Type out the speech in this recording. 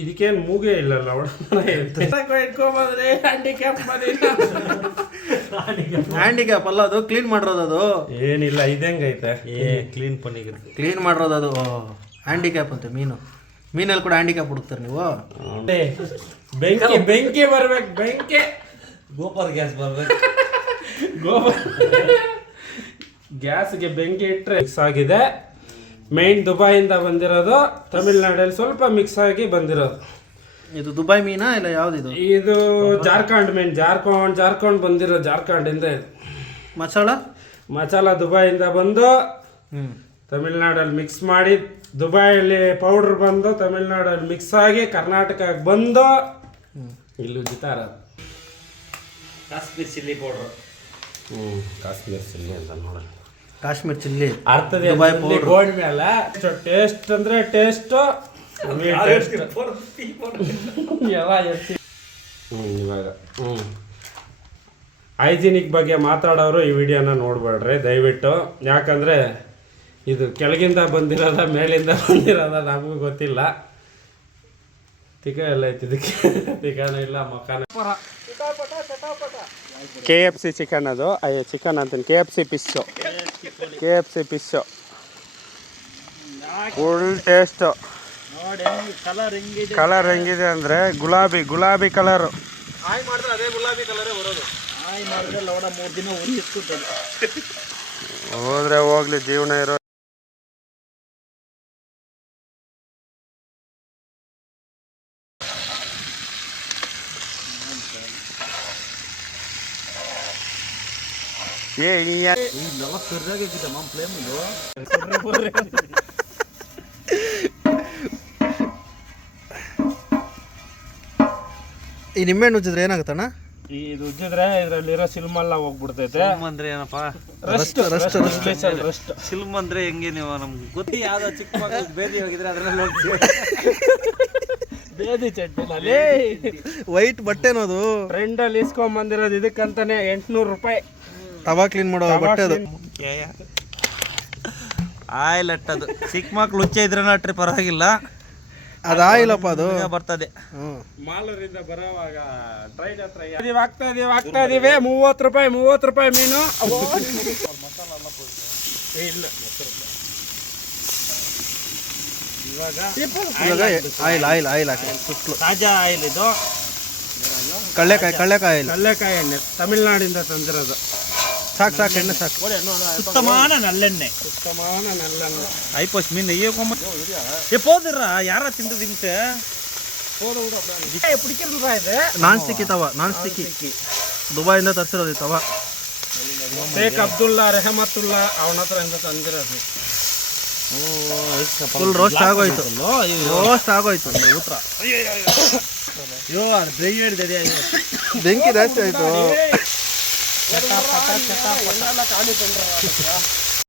ಇದಕ್ಕೇನು ಮೂಗೇ ಇಲ್ಲಲ್ಲ ಹ್ಯಾಂಡಿಕ್ಯಾಪ್ ಅಲ್ಲ ಅದು, ಕ್ಲೀನ್ ಮಾಡಿರೋದು ಅದು. ಏನಿಲ್ಲ ಇದಂಗೈತೆ ಕ್ಲೀನ್ ಮಾಡಿರೋದು ಅದು. ಹ್ಯಾಂಡಿಕ್ಯಾಪ್ ಅಂತೆ ಮೀನಲ್ಲಿ ಕೂಡ ಹ್ಯಾಂಡಿಕ್ಯಾಪ್ ಹುಡುಕ್ತಾರೆ ನೀವು. ಬೆಂಕಿ ಬರ್ಬೇಕು, ಬೆಂಕಿ ಗೋಪರ್ ಗ್ಯಾಸ್ ಬರ್ಬೇಕು. ಗ್ಯಾಸ್ಗೆ ಬೆಂಕಿ ಇಟ್ಟರೆ ಮಿಕ್ಸ್ ಆಗಿದೆ. ಮೈನ್ ದುಬೈಯಿಂದ ಬಂದಿರೋದು, ತಮಿಳ್ನಾಡಲ್ಲಿ ಸ್ವಲ್ಪ ಮಿಕ್ಸ್ ಆಗಿ ಬಂದಿರೋದು. ಇದು ದುಬೈ ಮೀನಾ ಇಲ್ಲ ಯಾವ್ದು? ಇದು ಜಾರ್ಖಂಡ್ ಮೀನ್, ಜಾರ್ಖಂಡ್ ಬಂದಿರೋ, ಜಾರ್ಖಂಡಿಂದ ಇದು. ಮಸಾಲ ದುಬೈಯಿಂದ ಬಂದು ತಮಿಳ್ನಾಡಲ್ಲಿ ಮಿಕ್ಸ್ ಮಾಡಿ, ದುಬೈಯಲ್ಲಿ ಪೌಡ್ರ್ ಬಂದು ತಮಿಳ್ನಾಡಲ್ಲಿ ಮಿಕ್ಸ್ ಆಗಿ ಕರ್ನಾಟಕಕ್ಕೆ ಬಂದು ಇಲ್ಲಿ ಉಜ್ಜಿತಾರ. Kashmir chilli powder. Kashmir chilli ಅಂತ ನೋಡ, ಕಾಶ್ಮೀರ್ ಚಿಲ್ಲಿ ಅರ್ಥದ ಗೋಲ್ಡ್ ಮೇಲೆ ಟೇಸ್ಟ್ ಅಂದ್ರೆ ಟೇಸ್ಟ್. ಇವಾಗ ಹೈಜಿನಿಕ್ ಬಗ್ಗೆ ಮಾತಾಡೋರು ಈ ವಿಡಿಯೋನ ನೋಡ್ಬೇಡ್ರಿ ದಯವಿಟ್ಟು. ಯಾಕಂದ್ರೆ ಇದು ಕೆಳಗಿಂದ ಬಂದಿರೋದ ಮೇಲಿಂದ ಬಂದಿರೋದ ನಮಗೂ ಗೊತ್ತಿಲ್ಲ. ತಿಕ್ಕ ಎಲ್ಲ ಐತಿ ಇದಕ್ಕೆ, ತಿಕ್ಕನೂ ಇಲ್ಲ ಮಕ್ಕನ. KFC ಚಿಕನ್ ಅದು, ಚಿಕನ್ ಅಂತೀನಿ, KFC ಪಿಸ್ಸು, ಫುಲ್ ಟೇಸ್ಟು. ಕಲರ್ ಹೆಂಗಿದೆ ಅಂದರೆ ಗುಲಾಬಿ ಕಲರು. ಹೋದ್ರೆ ಹೋಗ್ಲಿ, ಜೀವನ ಇರೋ. ಈ ನಿಂಬೆಹಣ್ಣು ಉಜ್ಜಿದ್ರೆ ಏನಾಗುತ್ತಣ್ಣ? ಇದು ಉಜ್ಜಿದ್ರೆ ಇದ್ರಲ್ಲಿರೋ ಸಿಲ್ಮೆಲ್ಲ ಹೋಗ್ಬಿಡ್ತೈತೆ. ಅಂದ್ರೆ ಏನಪ್ಪ? ರಸ್ಟ್. ಸಿಲ್ಮ್ ಅಂದ್ರೆ ಹೆಂಗೆ ನೀವು ನಮ್ಗೆ ಗೊತ್ತಿ? ಯಾವ್ದೋ ಚಿಕ್ಕ ಮಕ್ಕಳು ಬೇದಿ ಹೋಗಿದ್ರೆ ಅದ್ರಲ್ಲಿ ಬೇದಿ ಚಟ್ನಿ ವೈಟ್ ಬಟ್ಟೆನೋದು ಟ್ರೆಂಡಲ್ಲಿ ಇಸ್ಕೊಂಡ್ ಬಂದಿರೋದು. ಇದಕ್ಕಂತಾನೆ 800 ರೂಪಾಯಿ. ತವಾ ಕ್ಲೀನ್ ಮಾಡೋ ಬಟ್ಟೆ ಅದು. ಆಯಿಲ್ ಅಟ್ಟದು ಚಿಕ್ಕ ಮಕ್ಳು ಹುಚ್ಚ ಇದ್ರೆ ನಟ್ರಿ ಪರವಾಗಿಲ್ಲ, ಅದು ಆಯಿಲಪ್ಪ, ಅದು ಬರ್ತದೆ. ಮಾಲೂರಿಂದ ಬರೋವಾಗ ಟ್ರೈನ್ ಹತ್ರ ಆಗ್ತಾ ಇದೀವಿ. 30 ರೂಪಾಯಿ ಮೀನು. ಇಲ್ಲ ಇವಾಗ ಆಯಿಲ್ ಹಾಕಿ ಸುತ್ತಲೂ ತಾಜಾ ಆಯಿಲ್. ಇದು ಕಳ್ಳೆಕಾಯಿ ಎಣ್ಣೆ ತಮಿಳ್ನಾಡಿಂದ ತಂದಿರೋದು. ಸಾಕು ಎಣ್ಣೆ ಸಾಕು. ಸುತ್ತಮಾನ ನಲ್ಲೆಣ್ಣೆ. ಐಪೋಸ್ ಮೀನು போதுற யாரா திண்டு தின்ட்டு பிடிக்கிறதுடா இது. ನಾನ್ ಸ್ಟಿಕ್ಕಿ ದುಬೈಯಿಂದ ತರಿಸಿರೋದು ಈ ತವಾ. ಶೇಖ್ ಅಬ್ದುಲ್ಲಾ ರೆಹಮತುಲ್ಲಾ ಅವನ ಹತ್ರ ಇಂದ ತಂದಿರೋದು. ಫುಲ್ ರೋಸ್ಟ್ ಆಗೋಯ್ತು. ಊತ್ರ ಅಯ್ಯೋ ಡ್ರೈ ಹಿಡಿದಿದೆ. ಬೆಂಕಿ ಜಾಸ್ತಿ ಆಯ್ತು. ಚಟ ಪಟ